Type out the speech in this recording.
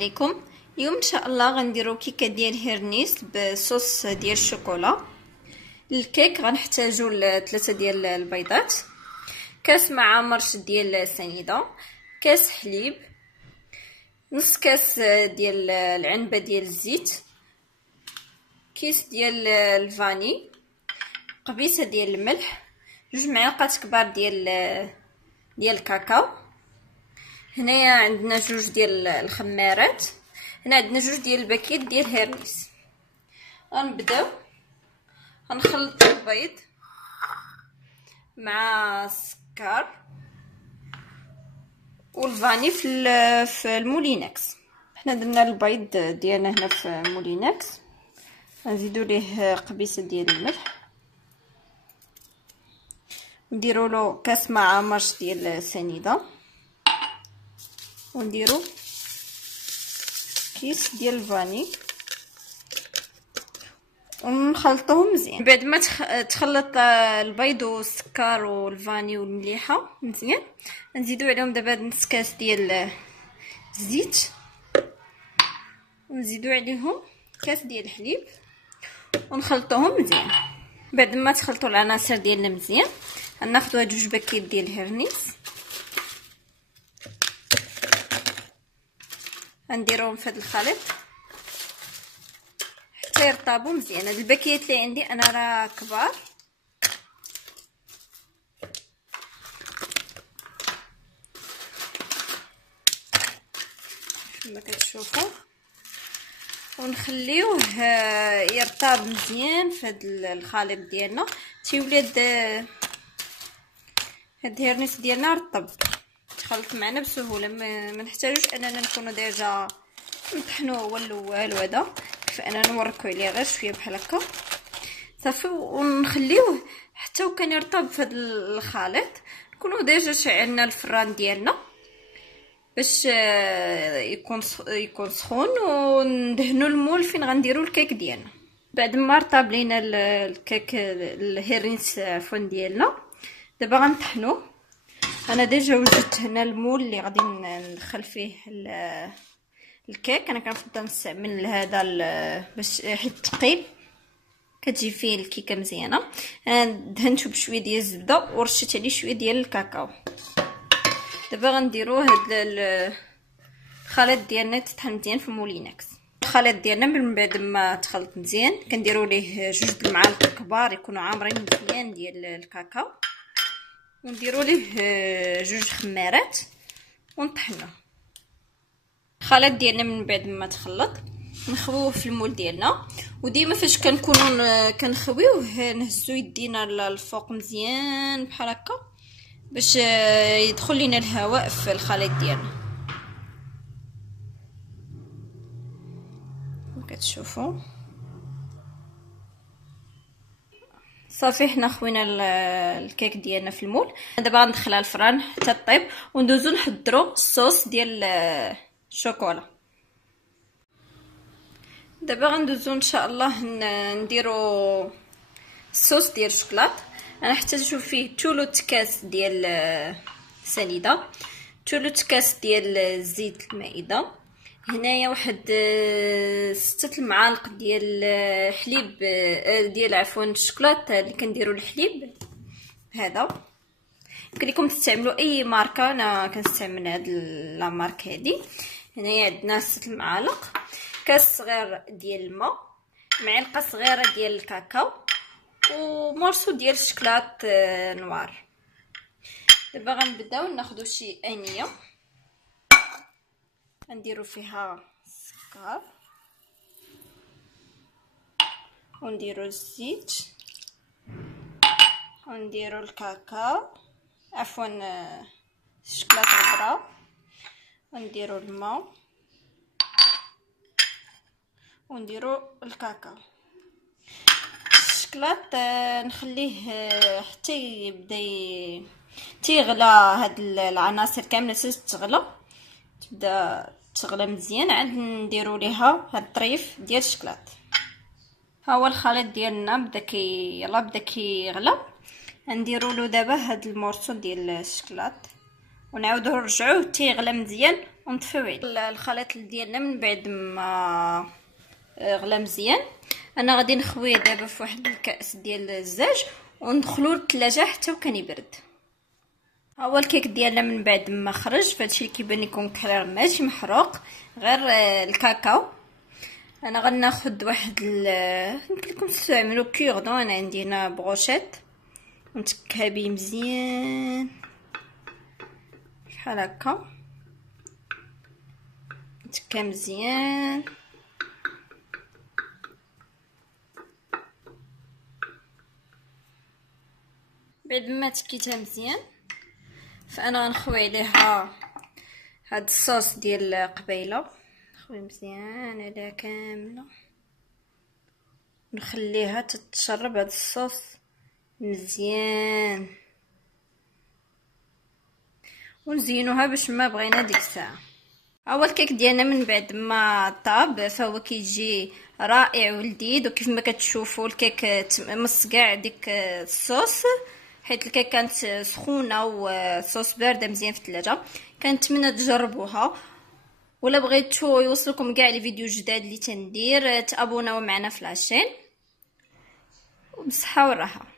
عليكم. اليوم ان شاء الله غنديرو كيكه ديال هيرنيس بصوص ديال الشوكولا. للكيك غنحتاجو 3 ديال البيضات، كاس مع مرش ديال السنيده، كاس حليب، نص كاس ديال العنبه ديال الزيت، كيس ديال الفاني، قبيصه ديال الملح، 2 معالق كبار ديال الكاكاو. هنايا عندنا 2 ديال الخمارات، هنا عندنا 2 ديال الباكيت ديال هيرنيس. غنبداو غنخلط البيض مع السكر والفاني في المولينكس. حنا درنا البيض ديالنا هنا في المولينكس، غنزيدو ليه قبيصه ديال الملح، نديرو له كاس مع مرش ديال السنيده، ونديرو كيس ديال الفاني ونخلطوهم مزيان. بعد ما تخلط البيض والسكر والفاني والمليحه مزيان، نزيدو عليهم دابا نص كاس ديال الزيت، ونزيدو عليهم كاس ديال الحليب ونخلطوهم مزيان. بعد ما تخلطوا العناصر ديالنا مزيان، غناخذوا هاد 2 باكيت ديال الهيرنيس، غنديروهم في هذا الخليط حتى يرطبوا مزيان. هاد الباكيت اللي عندي انا راه كبار، كما كتشوفوا، ونخليوه يرطب مزيان في هذا الخليط ديالنا. تيولي هاد الهيرنيس ديالنا رطب، تخلط معنا بسهوله، ما نحتاجوش اننا نكونوا ديجا نطحنوه هو الاول، وهذا كيف انا نوركو عليه غير شويه بحال هكا صافي، ونخليوه حتى وكان يرطب في هذا الخليط. نكونوا ديجا شعلنا الفران ديالنا باش يكون سخون، وندهنوا المول فين غنديروا الكيك ديالنا. بعد ما رطب لينا الكيك الهيرنيس عفوا ديالنا، دابا غنطحنوه. انا ديجا وجدت هنا المول اللي غادي ندخل فيه الكيك. انا كنفضل نستعمل هذا باش حيت ثقيل كتجي فيه الكيكه مزيانه. انا دهنته بشويه ديال الزبده ورشيت عليه شويه ديال الكاكاو. دابا غنديرو هاد الخليط ديالنا يتطحن مزيان في مولينكس. الخليط ديالنا من بعد ما تخلط مزيان كنديرو ليه 2 المعالق كبار يكونوا عامرين مزيان ديال الكاكاو، ونديرو ليه 2 خمارات ونطحنوه. الخليط ديالنا من بعد ما تخلط نخويوه في المول ديالنا، وديما فاش كنكونوا كنخويوه نهزو يدينا للفوق مزيان بحال هكا باش يدخل لينا الهواء في الخليط ديالنا. كتشوفوا صافي حنا خوينا الكيك ديالنا في المول. دابا غندخلها الفران حتى طيب، وندوزو نحضروا الصوص ديال الشوكولا. دابا غندوزو ان شاء الله نديرو الصوص ديال الشوكولات. انا حتاجو فيه 3 كاس ديال السنيده، 3 كاس ديال زيت المائده، هنايا واحد 6 المعالق ديال حليب ديال عفوا الشوكولات اللي كنديروا الحليب هذا. يمكن لكم تستعملوا اي ماركه، انا كنستعمل هاد لا مارك هادي. هنايا عندنا 6 المعالق، كاس صغير ديال الماء، معلقه صغيره ديال الكاكاو، ومورسو ديال الشوكولات نوار. دابا غنبداو ناخذوا شي انيه نديرو فيها السكر، ونديرو الزيت، ونديرو الكاكاو عفوا الشوكولاته الخضراء، ونديرو الماء، ونديرو الكاكاو. الشوكولات نخليه حتى يبدا تيغلى، هاد العناصر كامله تغلى، تبدا تغلى مزيان، عاد نديرو ليها هاد الطريف ديال الشوكولات. ها هو الخليط ديالنا بدا كيغلى. نديرو له دابا هاد المورسو ديال الشوكولات ونعاودو نرجعوه حتى يغلى مزيان ونطفيو عليه. الخليط ديالنا من بعد ما غلى مزيان انا غادي نخويه دابا في واحد الكاس ديال الزاج وندخلو للثلاجه حتى وكان يبرد. ها هو الكيك ديالنا من بعد ما خرج، فهادشي اللي كيبان لكم كرير ماشي محروق، غير الكاكاو. انا غناخذ واحد يمكن لكم تستعملوا كوردون، انا عندي هنا بروشيت ونتكها بيه مزيان بحال هكا، نتكها مزيان بعد ما تكيتها مزيان فانا غنخوي عليها هاد الصوص ديال قبيله، نخوي مزيان عليها كامله نخليها تتشرب هاد الصوص مزيان ونزينوها باش ما بغينا ديك الساعه. اول الكيك ديالنا من بعد ما طاب فهو كيجي رائع ولذيذ، وكيف ما كتشوفوا الكيك تمص كاع ديك الصوص حيت الكيك كانت سخونه والصوص بارده مزيان في الثلاجه. كنتمنى تجربوها، ولا بغيتو يوصلكم كاع لي فيديو جداد اللي تندير تابوناو معنا في لاشين، وبصحه والراحه.